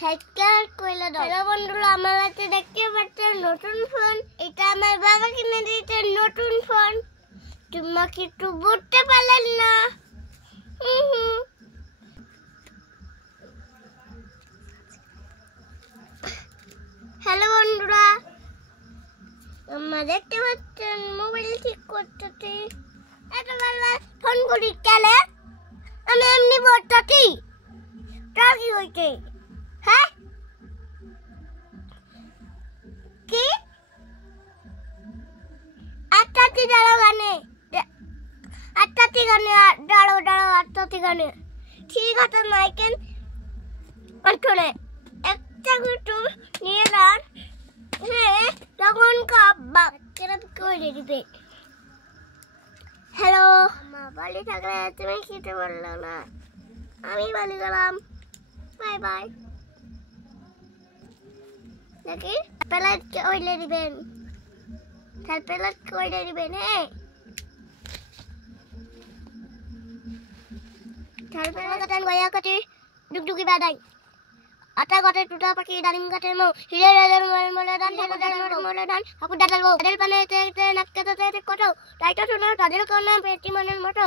Subscribe করে দাও। Hello বন্ধুরা, আমার হাতে দেখতে পাচ্ছেন নতুন ফোন। এটা আমার বাবা কিনে দিয়েছে নতুন ফোন। তোমরা কি একটু বুঝতে পারলেন না? হ্যালো বন্ধুরা, তোমরা দেখতে পাচ্ছেন মোবাইল ঠিক করতেছি। এত বেলা ফোন করি কেন? আমি এমনি বলতেছি। তা কি হয়েছে? হ্যাঁ কি আটটাতে দাঁড়ো গানে, আটটাতে গানে দাঁড়ো আটটাতে গানে। ঠিক আছে মাইকেল অন্তরে একটা গুটু নিয়ে যান। হ্যাঁ তখন বাচ্চারা করে দিবে। হ্যালো, মা বাড়ি থাকলে তুমি খেতে পারলো না, আমি বাড়ি গেলাম। Bye bye. দেখি প্লেট কইলে দিবেন, তার প্লেট কইলে দিবেন। হ্যাঁ তার প্লেট কাটেন গয়া কাটে ডুগডুগি বাদাই আটা কাটে টুটা পাখি ডালিম কাটে মো হিরে রাজার মোলে দান মোলে দান হাকু ডাটাল গো ডাল পানে তে নাক্কে তো তে কটো টাইটো শুনো তাদের কোন পেটি মনের মতো।